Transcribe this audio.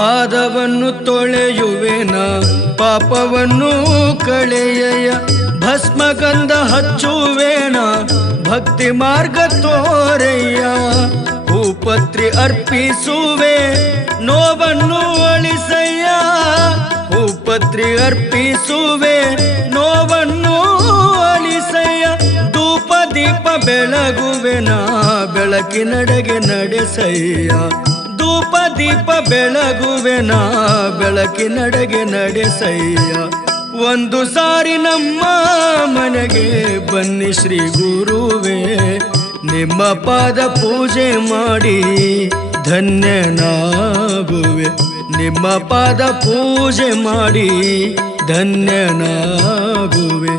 ಪಾದವನ್ನು ತೊಳೆಯುವೆನ ಪಾಪವನ್ನು ಕಳೆಯ ಭಸ್ಮಗಂಧ ಹಚ್ಚುವೇನ ಭಕ್ತಿ ಮಾರ್ಗ ತೋರೆಯ ಹೂಪತ್ರಿ ಅರ್ಪಿಸುವೆ ನೋವನ್ನು ಅಳಿಸಯ್ಯ ಹೂಪತ್ರಿ ಅರ್ಪಿಸುವೆ ನೋವನ್ನು ಅಳಿಸಯ್ಯ ಧೂಪ ದೀಪ ಬೆಳಗುವೆನ ಬೆಳಕಿನಡೆಗೆ ನಡೆಸಯ್ಯ ಧೂಪ ದೀಪ ಬೆಳಗುವೆನ ಬೆಳಕಿನಡೆಗೆ ನಡೆಸಯ್ಯ ಒಂದು ಸಾರಿ ನಮ್ಮ ಮನೆಗೆ ಬನ್ನಿ ಶ್ರೀ ಗುರುವೇ ನಿಮ್ಮ ಪಾದ ಪೂಜೆ ಮಾಡಿ ಧನ್ಯನಾಗುವೆ ನಿಮ್ಮ ಪಾದ ಪೂಜೆ ಮಾಡಿ ಧನ್ಯನಾಗುವೆ